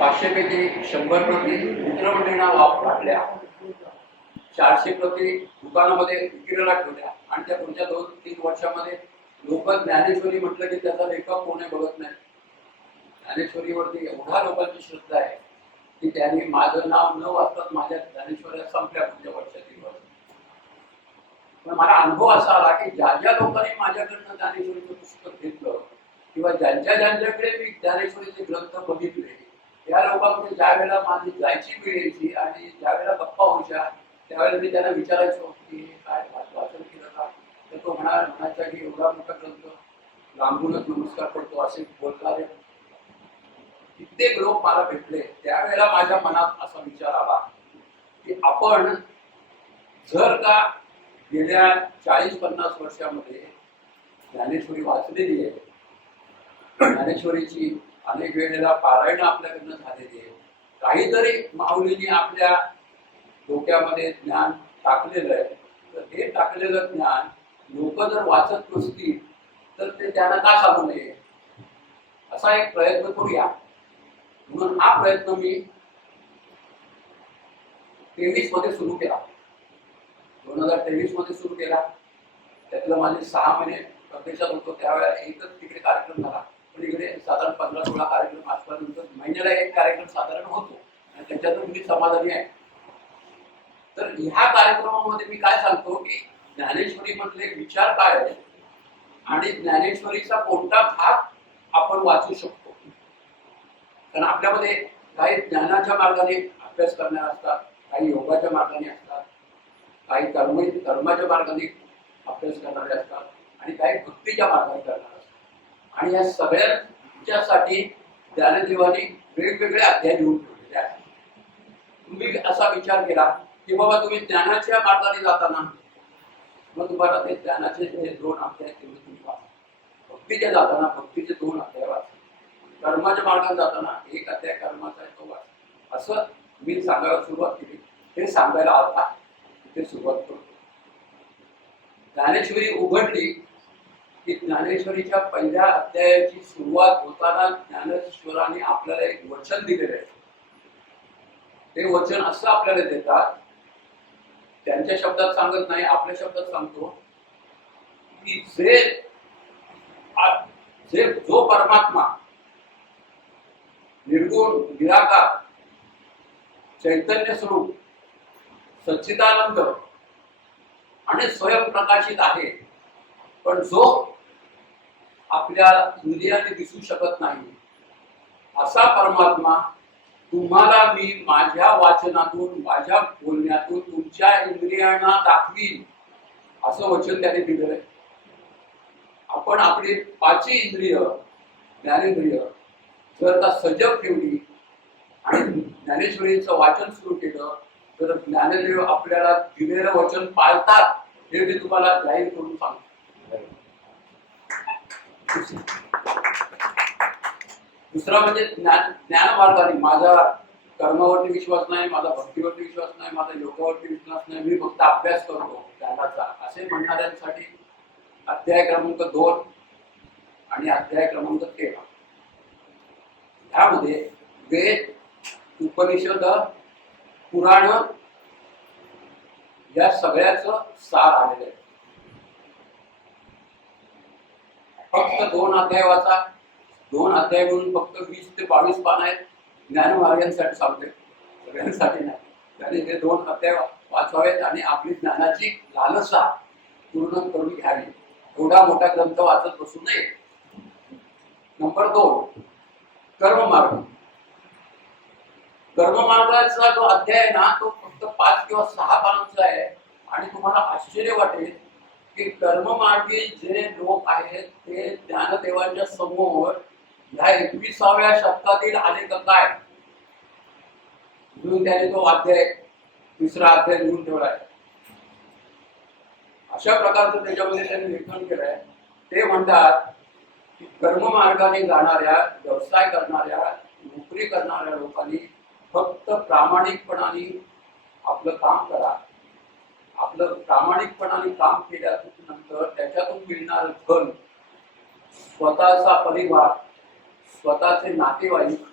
500 पैकी 100 प्रती मित्रमंडळींना वापरल्या, 400 प्रती दुकानामध्ये विक्रीला ठेवल्या आणि त्या पुढच्या 2-3 वर्षामध्ये लोक ज्ञानेश्वरी म्हटलं की त्याचा लेखक कोणी बघत नाही. ज्ञानेश्वरीवरती एवढा लोकांची श्रद्धा आहे की त्यांनी माझं नाव न वाचताच माझ्या ज्ञानेश्वऱ्या संपल्या पुढच्या वर्षातील वर्ष. पण मला अनुभव असा आला की ज्या ज्या लोकांनी माझ्याकडनं ज्ञानेश्वरीचं पुस्तक घेतलं किंवा ज्यांच्याकडे मी ज्ञानेश्वरीचे ग्रंथ बघितले, त्या लोकांकडे ज्या वेळेला माझी जायची वेळ यायची आणि ज्या वेळेला गप्पा व्हायच्या त्यावेळेला मी त्यांना विचारायचो की काय वाचन केलं का, तर तो म्हणायचा की एवढा मोठा ग्रंथ लांबूनच नमस्कार करतो असे बोलणारे कित्येक लोक मला भेटले. त्यावेळेला माझ्या मनात असा विचार आला की आपण जर का गेल्या 40-50 वर्षामध्ये ज्ञानेश्वरी वाचलेली आहे, ज्ञानेश्वरीची अनेक वेळेला पारायण आपल्याकडनं झालेली आहे, काहीतरी माऊलींनी आपल्या डोक्यामध्ये ज्ञान टाकलेलं आहे, तर हे टाकलेलं ज्ञान लोक जर वाचत नसतील तर ते त्यांना का सांगू नये, असा एक प्रयत्न करूया. म्हणून हा प्रयत्न मी 23 मध्ये सुरू केला, 2023 मध्ये सुरू केला. त्यातलं माझे 6 महिने प्रदेशात होतो, त्यावेळेला एकच तिकडे कार्यक्रम झाला, पण इकडे साधारण 15-16 कार्यक्रम आजपर्यंत महिन्याला एक कार्यक्रम साधारण होतो आणि त्याच्यातून मी समाधानी आहे. तर ह्या कार्यक्रमामध्ये मी काय सांगतो की ज्ञानेश्वरी मधले विचार काय आहे आणि ज्ञानेश्वरीचा कोणता भाग आपण वाचू शकतो. कारण आपल्यामध्ये काही ज्ञानाच्या मार्गाने अभ्यास करणारे असतात, काही योगाच्या मार्गाने असतात, काही कर्माच्या मार्गाने अभ्यास करणारे असतात आणि काही भक्तीच्या मार्गाने करणारे असतात. आणि या सगळ्यांच्यासाठी ज्ञानदेवाने वेगवेगळे अध्याय लिहून ठेवलेले आहेत. तुम्ही असा विचार केला की बाबा तुम्ही ज्ञानाच्या मार्गाने जाताना मग तुम्हाला ते ज्ञानाचे जे 2 अध्याय तेवढे तुम्ही वाचा, भक्तीच्या जाताना भक्तीचे 2 अध्याय वाचा, कर्माच्या मार्गाने जाताना 1 अध्याय कर्माचा आहे तो वाचा. असं मी सांगायला सुरुवात केली. हे सांगायला आता इथे सुरुवात करतो. ज्ञानेश्वरी उघडली की ज्ञानेश्वरीच्या पहिल्या अध्यायाची सुरुवात होताना ज्ञानेश्वराने आपल्याला एक वचन दिलेलं आहे. ते वचन असं आपल्याला देतात, त्यांच्या शब्दात सांगत नाही, आपल्या शब्दात सांगतो की जो परमात्मा निर्गुण निराकार चैतन्य स्वरूप सच्चिदानंद आणि स्वयंप्रकाशित आहे, पण जो आपल्या इंद्रियाने दिसू शकत नाही, असा परमात्मा तुम्हाला मी माझ्या वाचनातून माझ्या बोलण्यातून तुमच्या इंद्रियांना दाखवीन, असं वचन त्याने दिलेलं आहे. आपण आपली 5 इंद्रिय ज्ञानेंद्रिय जर का सजग ठेवली आणि ज्ञानेश्वरीचं वाचन सुरू केलं तर ज्ञानदेव आपल्याला दिलेलं वचन पाळतात, हे मी तुम्हाला जाहीर करून सांगतो. दुसरा म्हणजे ज्ञान मार्गाने माझा कर्मावरती विश्वास नाही, माझा भक्तीवरती विश्वास नाही, माझा योगावरती विश्वास नाही, मी फक्त अभ्यास करतो ज्ञानाचा, असे म्हणणाऱ्यांसाठी अध्याय क्रमांक 2 आणि अध्याय क्रमांक 13 ह्यामध्ये वेद, उपनिषद, पुराण या सगळ्याचं सार आलेलं आहे. फक्त 2 अध्याय वाचा, 2 अध्याय म्हणून फक्त 20 ते 22 पान आहेत. ज्ञानमार्गांसाठी सांगते, सगळ्यांसाठी नाही. त्याने हे 2 अध्याय वाचावेत आणि आपली ज्ञानाची लालसा पूर्ण करून घ्यावी. एवढा मोठा ग्रंथ वाचत बसू नये. नंबर 2 कर्ममार्ग. कर्ममार्गाचा जो अध्याय आहे ना, तो फक्त 5 किंवा 6 पानांचा आहे आणि तुम्हाला आश्चर्य वाटेल की कर्ममार्गी जे लोक आहेत ते ज्ञानदेवांच्या समोर ह्या 21व्या शतकातील आले का काय म्हणून त्याने तो अध्याय 3रा अध्याय लिहून ठेवलाय. अशा प्रकारचं त्याच्यामध्ये त्यांनी लेखन केलंय. ते म्हणतात की कर्ममार्गाने जाणाऱ्या, व्यवसाय करणाऱ्या, नोकरी करणाऱ्या लोकांनी फक्त प्रामाणिकपणाने आपलं काम करा. आपलं प्रामाणिकपणाने काम केल्यानंतर त्याच्यातून मिळणार धन, स्वतःचा परिवार, स्वतःचे नातेवाईक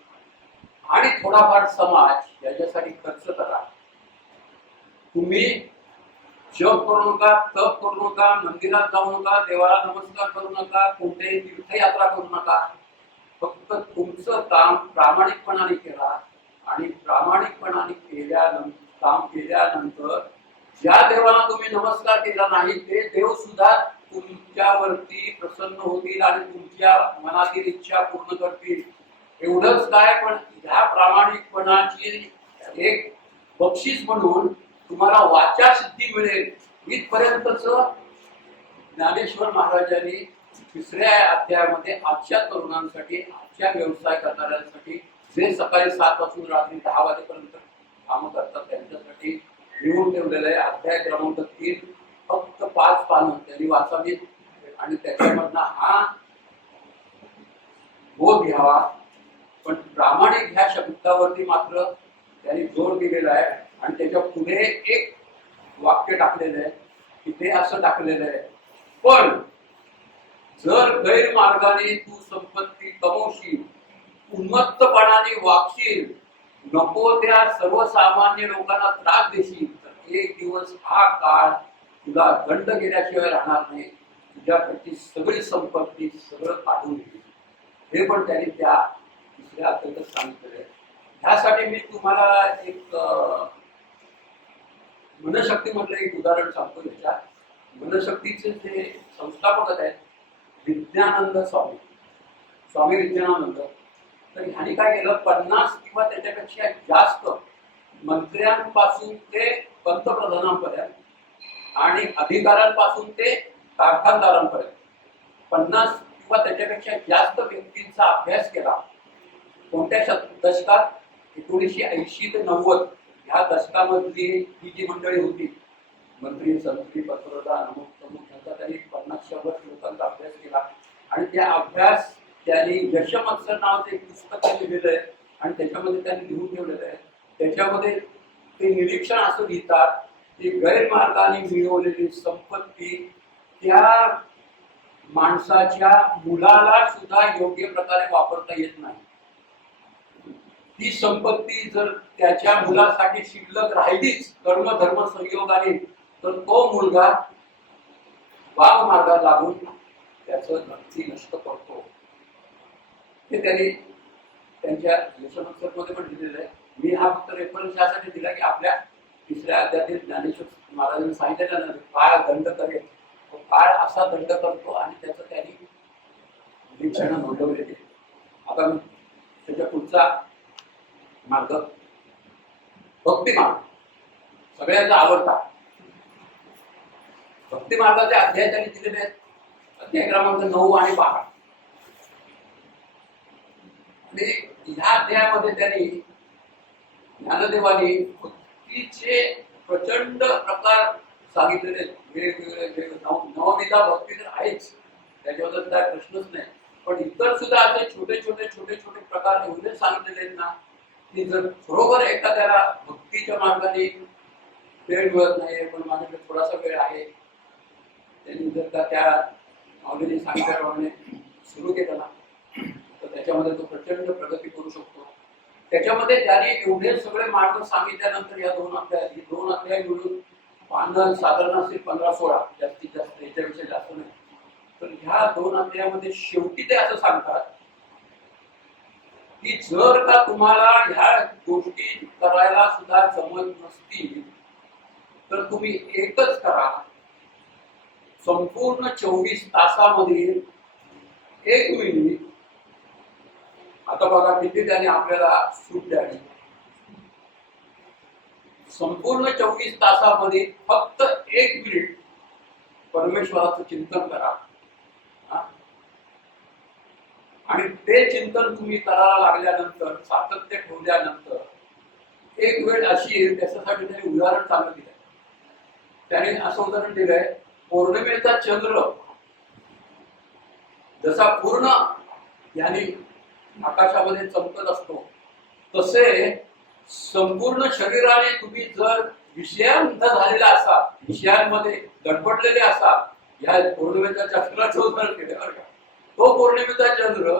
आणि थोडाफार समाज याच्यासाठी खर्च करा. तुम्ही जप करू नका, तप करू नका, मंदिरात जाऊ नका, देवाला नमस्कार करू नका, कोणत्याही तीर्थयात्रा करू नका. फक्त तुमचं काम प्रामाणिकपणाने करा आणि प्रामाणिकपणाने काम केल्यानंतर ज्या देवाला तुम्ही नमस्कार केला नाही ते देव सुद्धा तुमच्यावरती प्रसन्न होतील आणि तुमच्या मनातील इच्छा पूर्ण करतील. एवढंच काय, पण ह्या प्रामाणिकपणाची एक बक्षीस म्हणून तुम्हाला वाचा सिद्धी मिळेल. इथपर्यंतच ज्ञानेश्वर महाराजांनी 3ऱ्या अध्यायामध्ये आजच्या तरुणांसाठी, आजच्या व्यवसाय करणाऱ्यांसाठी, जे सकाळी 7 पासून रात्री 10 वाजेपर्यंत काम करतात त्यांच्यासाठी लिहून ठेवलेलं आहे. अध्याय क्रमांक 3, फक्त 5 पानं त्यांनी वाचावीत आणि त्याच्यामधनं हा बोध घ्यावा. पण प्रामाणिक ह्या शब्दावरती मात्र त्यांनी जोर दिलेला आहे आणि त्याच्या पुढे एक वाक्य टाकलेलं आहे की ते असं टाकलेलं आहे, पण जर गैरमार्गाने तू संपत्ती कमवशील, उन्मत्तपणाने वागशील, नको त्या सर्वसामान्य लोकांना त्रास देशील, तर एक दिवस हा काळ तुला दंड गेल्याशिवाय राहणार नाही. तुझ्याकडची सगळी संपत्ती सगळं काढून घेईल. हे पण त्यांनी त्या 3ऱ्या अध्यायात सांगितलेलं आहे. ह्यासाठी मी तुम्हाला एक मनशक्ती म्हटलं एक उदाहरण सांगतो. याच्यात मनशक्तीचे जे संस्थापक आहेत विद्यानंद स्वामी विद्यानंद, तर ह्यांनी काय केलं, 50 किंवा त्याच्यापेक्षा जास्त मंत्र्यांपासून ते पंतप्रधानांपर्यंत आणि अधिकाऱ्यांपासून ते कारखानदारांपर्यंत 50 किंवा त्याच्यापेक्षा जास्त व्यक्तींचा अभ्यास केला. कोणत्या दशकात? 1980 ते 90 ह्या दशकामधली ही जी मंडळी होती, मंत्री, संत्री, पंतप्रधान, अमुक यांचा त्यांनी 50-100 लोकांचा अभ्यास केला आणि त्या अभ्यास त्यांनी यशमत्सर नावाचं एक पुस्तक लिहिलेलं आहे आणि त्याच्यामध्ये त्यांनी लिहून ठेवलेलं आहे. त्याच्यामध्ये ते निरीक्षण असं लिहितात की गैरमार्गाने मिळवलेली संपत्ती त्या माणसाच्या मुलाला सुद्धा योग्य प्रकारे वापरता येत नाही. ती संपत्ती जर त्याच्या मुलासाठी शिल्लक राहिलीच कर्म धर्म संयोगाने, तर तो मुलगा वाघ मार्गात लागून त्याचं भक्ती नष्ट करतो. हे त्यांनी त्यांच्या यशमत्सरमध्ये पण दिलेलं आहे. मी हा फक्त रेफरन्स यासाठी दिला की आपल्या 3ऱ्या अध्यायातील ज्ञानेश्वर महाराजांनी सांगितलेलं नाही काळ दंड करेल, तो काळ असा दंड करतो आणि त्याचं त्यांनी निरीक्षण नोंदवलेले. आता मी त्याच्या पुढचा मार्ग भक्ती मार्ग, सगळ्यांचा आवडता भक्ती मार्गाचे अध्याय त्यांनी दिलेले आहेत. अध्याय क्रमांक 9 आणि 12 आणि ह्या अध्यायामध्ये त्यांनी ज्ञानदेवानी भक्तीचे प्रचंड प्रकार सांगितलेले. वेगवेगळे नवविधा भक्ती तर आहेच, त्याच्याबद्दल काय प्रश्नच नाही, पण इतर सुद्धा असे छोटे छोटे प्रकार एवढे सांगितलेले आहेत ना की जर बरोबर एखाद्याला भक्तीच्या मार्गाने वेळ मिळत नाही, पण माझ्याकडे थोडासा वेळ आहे, त्यांनी जर का त्या माऊलीने सांगितल्याप्रमाणे सुरू केलं ना तर त्याच्यामध्ये तो प्रचंड प्रगती करू शकतो. त्याच्यामध्ये त्यांनी एवढे सगळे मार्ग सांगितल्यानंतर या 2 अध्याय मिळून पानं साधारण असेल 15-16, जास्तीत जास्त, याच्यापेक्षा जास्त नाही. तर ह्या 2 अध्यायामध्ये शेवटी ते असं सांगतात की जर का तुम्हाला ह्या गोष्टी करायला सुद्धा जमत नसतील तर तुम्ही एकच करा, संपूर्ण 24 तासामध्ये 1 मिनिट. आता बघा किती त्याने आपल्याला सूट द्यावी. संपूर्ण 24 तासामध्ये फक्त 1 मिनिट परमेश्वराचं चिंतन करा आणि ते चिंतन तुम्ही करायला लागल्यानंतर, सातत्य ठेवल्यानंतर एक वेळ अशी येईल. त्याच्यासाठी त्यांनी उदाहरण चांगलं दिलंय. त्याने असं उदाहरण दिलंय, पौर्णिमेचा चंद्र जसा पूर्ण याने आकाशामध्ये चमकत असतो, तसे संपूर्ण शरीराने तुम्ही जर विषयांध झालेला असाल, विषयांमध्ये गडबडलेले असाल, या पौर्णिमेच्या चंद्राचं उदाहरण केलं बरं का. तो पौर्णिमेचा चंद्र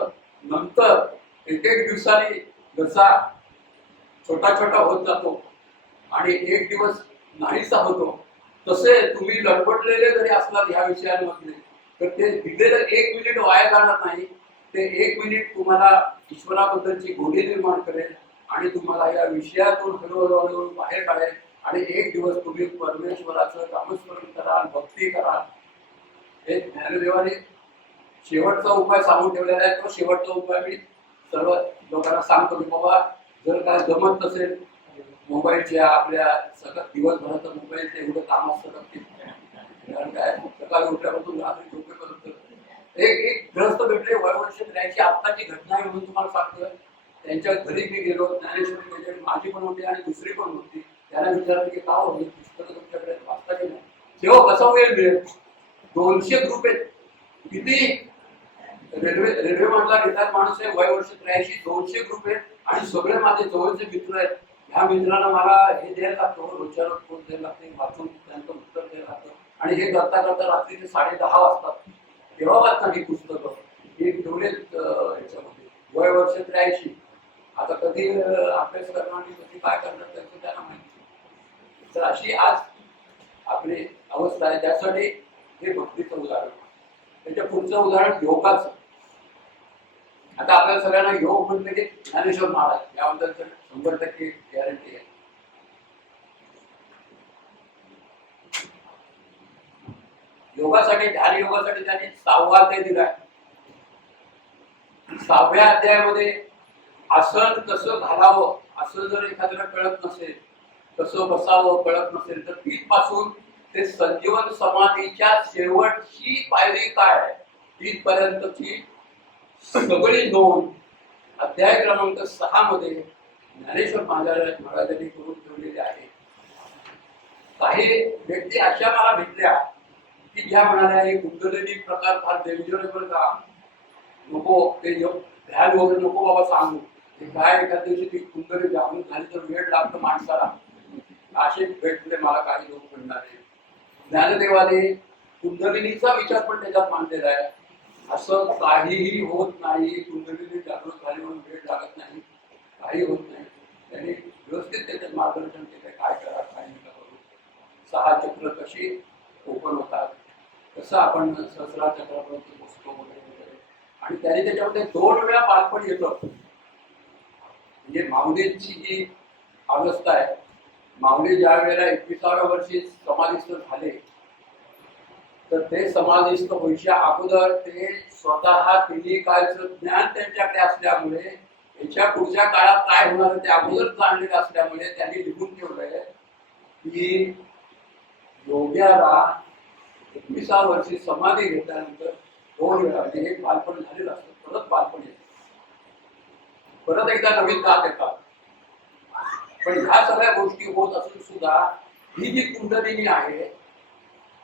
नंतर 1-1 दिवसांनी जसा छोटा छोटा होत जातो आणि एक दिवस नाहीसा होतो, तसे तुम्ही लडबडलेले जरी असलात ह्या विषयांमध्ये तर ते दिलेलं 1 मिनिट वाया जाणार नाही. ते 1 मिनिट तुम्हाला ईश्वराबद्दलची गोडी निर्माण करेल आणि तुम्हाला या विषयातून हळूहळू बाहेर काढेल आणि एक दिवस तुम्ही परमेश्वराचं नामस्मरण कराल, भक्ती कराल. हे ज्ञानदेवाने शेवटचा उपाय सांगून ठेवलेला आहे. तो शेवटचा उपाय मी सर्व लोकांना सांगतो की बाबा जर काय जमत नसेल मोबाईलच्या आपल्या सगळं दिवसभराचं मोबाईलचं एवढं काम असतं कारण काय सकाळी उठल्यापासून रात्री झोपेपर्यंत एक ग्रस्त भेटले वर्ष त्यांची आत्ताची घटना आहे म्हणून तुम्हाला सांगतोय. त्यांच्या घरी मी गेलो, ज्ञानेश्वरी गेले, माझी पण होती आणि दुसरी पण होती. त्यांना विचारलं की का होती पुस्तकं तुमच्याकडे वाचता की नाही, तेव्हा कसा वेळ मिळेल. 200 ग्रुप आहेत. किती रेल्वे मधला रिटायर माणूस आहे, वय वर्ष 83, 200 ग्रुप आहेत आणि सगळे माझे जवळचे मित्र आहेत. ह्या मित्रांना मला हे द्यायला लागतो, रोजच्या रोज फोन द्यायला लागते, वाचून त्यांचं उत्तर द्यायला लागतं आणि हे करता करता रात्रीचे 10:30 वाजतात. तेव्हा वाचता ही पुस्तकं हे ठेवले याच्यामध्ये. वय वर्ष 83. आता कधी अभ्यास करणार आणि कधी काय करणार त्याचं त्यांना माहिती. तर अशी आज आपली अवस्था आहे. त्यासाठी हे भक्तीचं उदाहरण. त्याच्या पुढचं उदाहरण योगाचं. आता आपल्याला सगळ्यांना योग म्हटलं की ज्ञानेश्वर महाराज याबद्दल तर 100% गॅरंटी आहे. योगासाठी, ध्यान योगासाठी त्यांनी 6वा अध्याय दिलाय. 6व्या अध्यायामध्ये आसन कसं घालावं असं जर एखाद्याला कळत नसेल, कसं बसावं कळत नसेल तर तिथपासून ते संजीवन समाधीच्या शेवटची पायरी काय आहे तिथपर्यंतची सगळी नोंद अध्याय क्रमांक 6 मध्ये ज्ञानेश्वर महाराजांनी करून ठेवलेली आहे. काही व्यक्ती अशा मला भेटल्या की ज्या म्हणाल्या हे कुंडलिनी प्रकार फार डेंजरेबल का, नको ते ध्यान वगैरे नको बाबा सांगू. काय एका दिवशी ती कुंडली जाऊन झाली तर वेळ लागतो माणसाला. असे भेटले मला काही लोक म्हणणारे. ज्ञानदेवाने कुंडलिनीचा विचार पण त्याच्यात मांडलेला आहे. असं काहीही होत नाही, कुंडलिनी जागृत झाली म्हणून वेळ लागत नाही, काही होत नाही. त्यांनी व्यवस्थित त्याच्यात मार्गदर्शन केलं, काय करा काय नका करू, 6 चक्र कशी ओपन होतात, कसं आपण सहस्रार चक्रापर्यंत पोचतो वगैरे वगैरे. आणि त्याने त्याच्यामध्ये 2 वेळा बालपण येतं. म्हणजे माऊलींची जी अवस्था आहे, माऊली ज्या वेळेला 21व्या वर्षी समाधिस्थ झाले तर ते समाधिस्थ व्हायच्या अगोदर ते स्वतः तिन्ही काळचं ज्ञान त्यांच्याकडे असल्यामुळे याच्या पुढच्या काळात काय होणार ते अगोदर जाणलेले असल्यामुळे त्यांनी लिहून ठेवलंय की योग्याला 21व्या वर्षी समाधी घेतल्यानंतर 2 वेळा म्हणजे एक बालपण झालेलं असतं, परत बालपण येतं, परत एकदा नवीन दात येतात. पण ह्या सगळ्या गोष्टी होत असून सुद्धा ही जी कुंडलिनी आहे,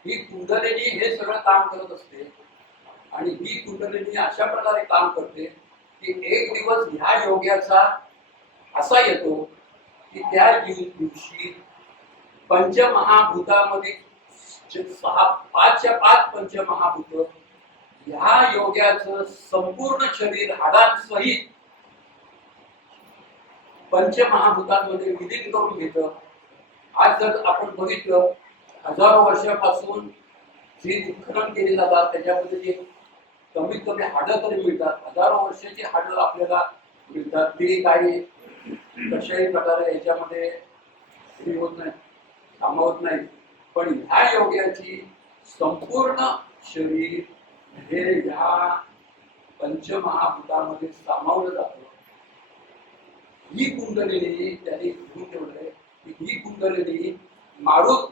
ही कुंडलिनी हे सगळं काम करत असते. आणि ही कुंडलिनी अशा प्रकारे काम करते की एक दिवस ह्या योग्याचा असा येतो की त्या दिवशी पंचमहाभूतामध्ये 5च्या 5 पंचमहाभूत ह्या योग्याचं संपूर्ण शरीर हाडांसहित पंचमहाभूतांमध्ये विलीन करून घेतं. आज जर आपण बघितलं हजारो वर्षापासून जी खनन केली जातात त्याच्यामध्ये जे कमीत कमी हाडं तरी मिळतात, हजारो वर्षाची हाडं आपल्याला मिळतात. ती काही कशाही प्रकारे याच्यामध्ये होत नाही, सामावत नाही. पण ह्या योग्याची संपूर्ण शरीर हे ह्या पंचमहाभूतामध्ये सामावलं जातं. ही कुंडलिनी त्यांनी घेऊन ठेवलंय की ही कुंडलिनी मारुत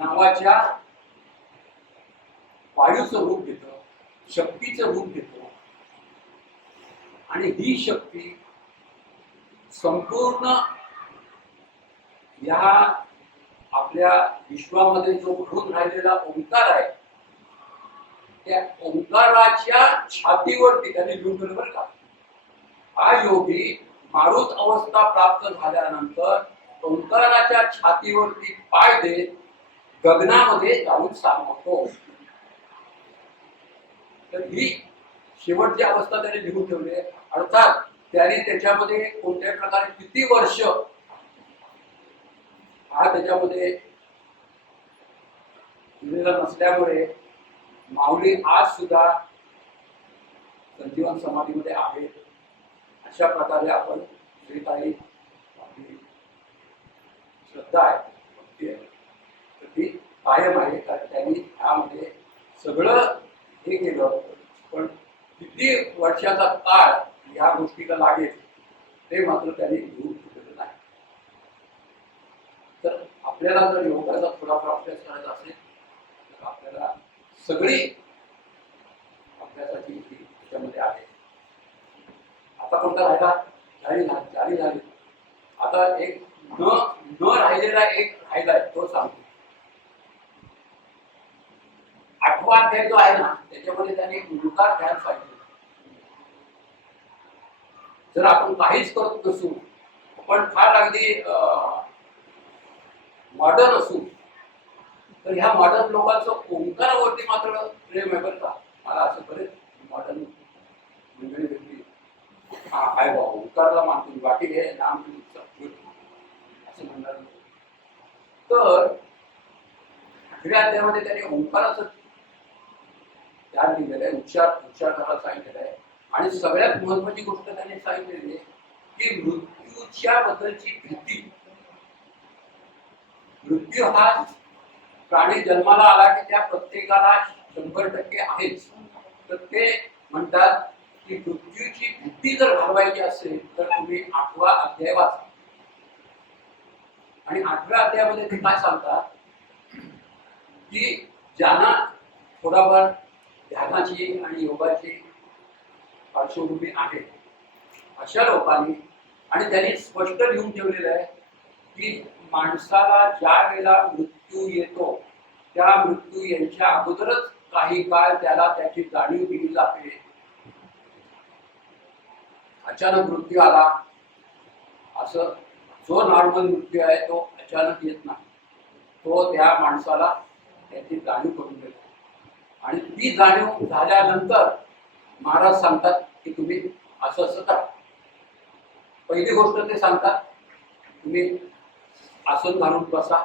नावाच्या वायूचं रूप घेतं, शक्तीचं रूप घेतं. आणि ही शक्ती संपूर्ण या आपल्या विश्वामध्ये जो भरून राहिलेला ओंकार आहे त्या ओंकाराच्या छातीवरती त्यांनी लिहून ठेवलं बरं का. हा योगी मारुत अवस्था प्राप्त झाल्यानंतर ओंकाराच्या छातीवरती पाय देत गगनामध्ये जाऊन सामावतो. तर ही शेवटची अवस्था त्याने लिहून ठेवली. अर्थात त्या त्यांनी त्याच्यामध्ये कोणत्याही प्रकारे किती वर्ष हा त्याच्यामध्ये दिलेला नसल्यामुळे माऊली आज सुद्धा संजीवन समाधीमध्ये आहे. अशा प्रकारे आपण जे काही आपली श्रद्धा आहे, भक्ती आहे, तर ती कायम आहे. कारण त्यांनी यामध्ये सगळं हे केलं, पण किती वर्षाचा काळ या गोष्टीला लागेल ते मात्र त्यांनी घेऊन ठेवलेलं नाही. तर आपल्याला जर योगाचा थोडाफार अभ्यास करायचा असेल तर आपल्याला सगळी अभ्यासाची त्याच्यामध्ये आहे. आता कोणता राहिला झाली. आता एक न राहिलेला एक राहिलाय, तो सांगतो. 8वा अध्याय जो आहे ना, त्याच्यामध्ये त्याने ओंकार ध्यान सांगितलं. जर आपण काहीच करत नसू, पण फार अगदी मॉडर्न असू, तर ह्या मॉडर्न लोकांचं ओंकारावरती मात्र प्रेम आहे बरं का. मला असं बरेच मॉडर्न मंडळी भेटली, आहे बाबा ओंकारला मानतो, बाकी हे नाम असं म्हणणार. तर 8व्या अध्यायामध्ये त्याने ओंकाराचं ध्यान दिलेलं आहे, उच्चार करायला सांगितलेलं आहे. आणि सगळ्यात महत्वाची गोष्ट त्याने सांगितलेली आहे की मृत्यूच्या बद्दलची भीती. मृत्यू हा प्राणी जन्माला आला की त्या प्रत्येकाला 100% आहेच. तर ते म्हणतात की मृत्यूची भीती जर घालवायची असेल तर तुम्ही 8वा अध्याय वाचा. आणि 8व्या अध्यायामध्ये ते काय सांगतात की ज्यांना थोडाफार ध्यानाची आणि योगाची पार्श्वभूमी आहे अशा लोकांनी, आणि त्यांनी स्पष्ट लिहून ठेवलेलं आहे की माणसाला ज्या वेळेला मृत्यू येतो त्या मृत्यू यांच्या अगोदरच काही काळ त्याला त्याची जाणीव दिली जाते. अचानक मृत्यू आला असं जो नॉर्मल मृत्यू आहे तो अचानक येत नाही, तो त्या माणसाला त्याची जाणीव करून देतो. आणि ती जाणीव झाल्यानंतर महाराज सांगतात की तुम्ही असं असं करा. पहिली गोष्ट ते सांगतात तुम्ही आसन घालून बसा.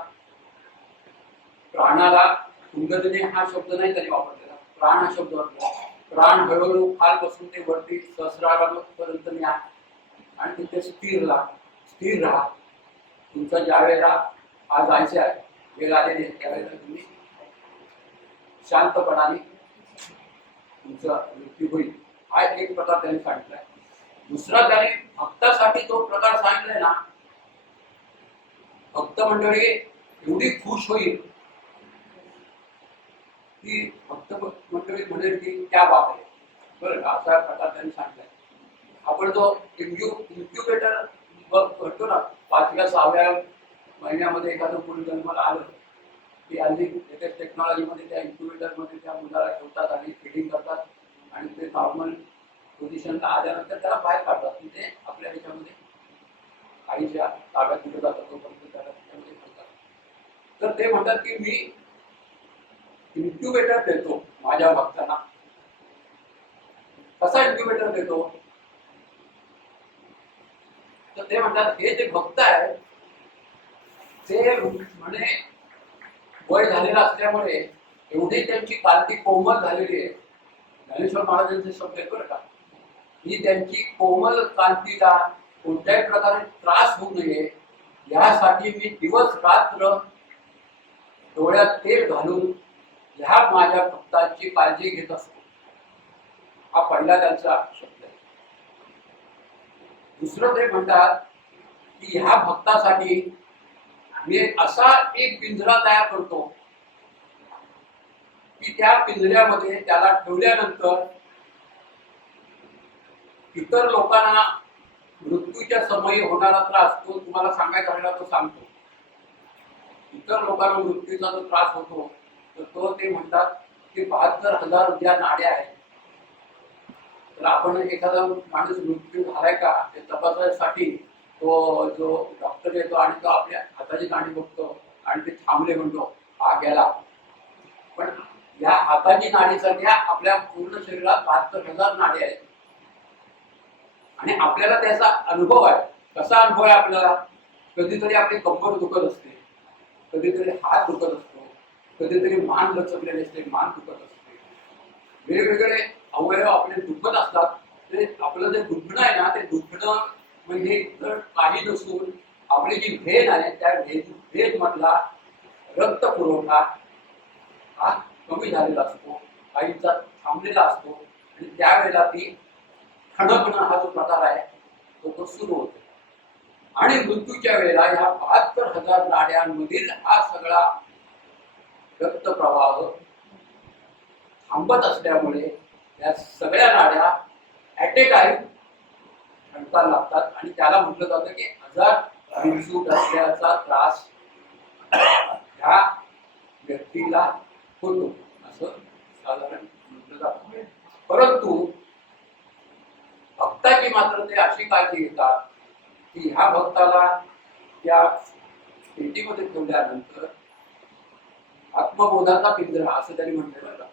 प्राणाला कुंडलिनी हा शब्द नाही त्यांनी वापरलेला, प्राण हा शब्द वापरला. प्राण हळूहळू खालपासून ते वरती सहस्रारापर्यंत न्या आणि तिथे स्थिर राहा. तुमचा ज्या वेळेला आज जायचे आहे, वेळ आलेली आहे, त्यावेळेला तुम्ही शांतपणाने तुमचा मृत्यू होईल. हा एक प्रकार त्यांनी सांगितलाय. दुसरा त्यांनी भक्तासाठी जो प्रकार सांगितलाय ना, भक्त मंडळी एवढी खुश होईल की भक्त मंडळी म्हणेल की त्या बात आहे बरं का, असा प्रकार त्यांनी सांगितलाय. आपण जो इन्क्युबेटर करतो ना, 5व्या 6व्या महिन्यामध्ये एखादं मुलं जन्माला आलं की हल्ली लेटेस्ट टेक्नॉलॉजीमध्ये त्या इन्क्युबेटरमध्ये त्या मुलाला ठेवतात आणि फिडिंग करतात आणि ते नॉर्मल पोझिशनला आल्यानंतर त्याला बाहेर काढतात. तिथे आपल्या ह्याच्यामध्ये आईच्या ताब्यात दिलं जातं, तोपर्यंत त्याला त्याच्यामध्ये ठेवतात. तर ते म्हणतात की मी इन्क्युबेटर देतो माझ्या भक्तांना. कसा इन्क्युबेटर देतो? तर ते म्हणतात हे जे भक्त आहे ते म्हणे वय झालेलं असल्यामुळे एवढी त्यांची कांती कोमल झालेली आहे. ज्ञानेश्वर महाराजांचे शब्द आहेत बरं का, ही त्यांची कोमल कांतीला कोणत्याही प्रकारे त्रास होऊ नये यासाठी मी दिवस रात्र डोळ्यात तेल घालून ह्या माझ्या भक्तांची काळजी घेत असतो. हा पहिला त्यांचा शब्द आहे. दुसरं ते म्हणतात की ह्या भक्तासाठी मी असा एक पिंजरा तयार करतो की त्या पिंजऱ्यामध्ये त्याला ठेवल्यानंतर इतर लोकांना मृत्यूच्या समयी होणारा त्रास तो तुम्हाला सांगायचा राहिला तो सांगतो. इतर लोकांना मृत्यूचा जो त्रास होतो तर तो ते म्हणतात की 72,000 ज्या नाड्या आहेत, तर आपण एखादा माणूस मृत्यू झालाय का ते तपासण्यासाठी तो जो डॉक्टर येतो आणि तो आपल्या हाताची नाडी बघतो आणि ते थांबले म्हणतो हा गेला. पण या हाताची नाडी सध्या आपल्या पूर्ण शरीरात 72,000 नाडी आहेत. आणि आपल्याला त्याचा अनुभव आहे. कसा अनुभव आहे आपल्याला? कधीतरी आपली कंबर दुखत असते, कधीतरी हात दुखत असतो, कधीतरी मान लचकलेली असते, मान दुखत असते. वेगवेगळे अवयव आपले दुखत असतात. ते आपलं जे दुखणं आहे ना, ते दुखणं म्हणजे तर काही नसून आपली जी भेद आहे त्या भेद मधला रक्त पुरवठा हा कमी झालेला असतो, काहींचा थांबलेला असतो आणि त्यावेळेला ती ठणकणं हा जो प्रकार आहे तो सुरू होतो. आणि मृत्यूच्या वेळेला ह्या 72,000 नाड्यांमधील हा सगळा रक्तप्रवाह थांबत असल्यामुळे या सगळ्या नाड्या ऍट ए टाइम ठणकायला लागतात आणि त्याला म्हटलं जातं की हजार बिनसूट असल्याचा त्रास ह्या व्यक्तीला होतो असं साधारण म्हटलं जातं. परंतु भक्ताची मात्र ते अशी काळजी घेतात की ह्या भक्ताला त्या पेटीमध्ये ठेवल्यानंतर आत्मबोधाचा पिंजरा असं त्यांनी म्हटलं बरं.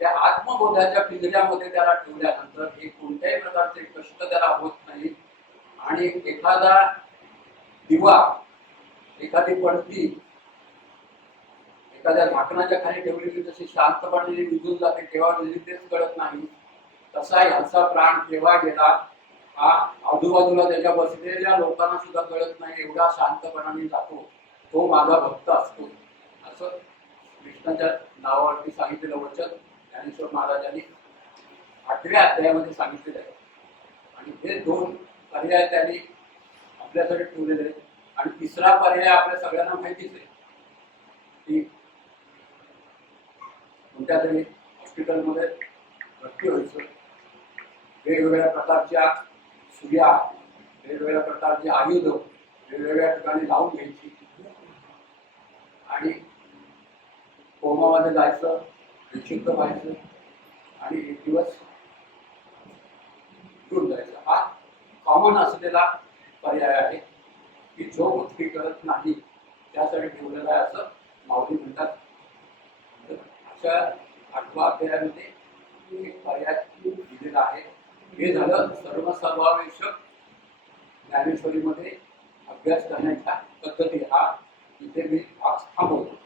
त्या आत्मबोधाच्या पिंजऱ्यामध्ये त्याला ठेवल्यानंतर हे कोणत्याही प्रकारचे कष्ट त्याला होत नाही आणि एखादा दिवा, एखादी पडती एखाद्या झाकणाच्या खाली ठेवलेली जशी शांतपणे विझून जाते तेव्हा तेच कळत नाही, तसा ह्याचा प्राण केव्हा गेला हा आजूबाजूला त्याच्या बसलेल्या लोकांना सुद्धा कळत नाही, एवढा शांतपणाने जातो. तो माझा भक्त असतो असं कृष्णाच्या नावावरती सांगितलेलं वचन ज्ञानेश्वर महाराजांनी 8व्या अध्यायामध्ये सांगितलेलं आहे. आणि हे 2 पर्याय त्यांनी आपल्यासाठी ठेवलेले आहेत. आणि तिसरा पर्याय आपल्या सगळ्यांना माहितीच आहे की कोणत्या तरी हॉस्पिटलमध्ये भरती व्हायचं, वेगवेगळ्या प्रकारच्या सुया, वेगवेगळ्या प्रकारची आयुध वेगवेगळ्या ठिकाणी लावून घ्यायची आणि कोमामध्ये जायचं, निश्चित व्हायचं आणि 1 दिवस घेऊन जायचं. हा कॉमन असलेला पर्याय आहे की जो गोष्टी करत नाही त्यासाठी ठेवलेला आहे असं माऊली म्हणतात. अशा 8व्या अध्यायामध्ये एक पर्याय दिलेला आहे. हे झालं सर्वसमावेशक ज्ञानेश्वरीमध्ये अभ्यास करण्याच्या पद्धती. हा इथे मी आज थांबवतो.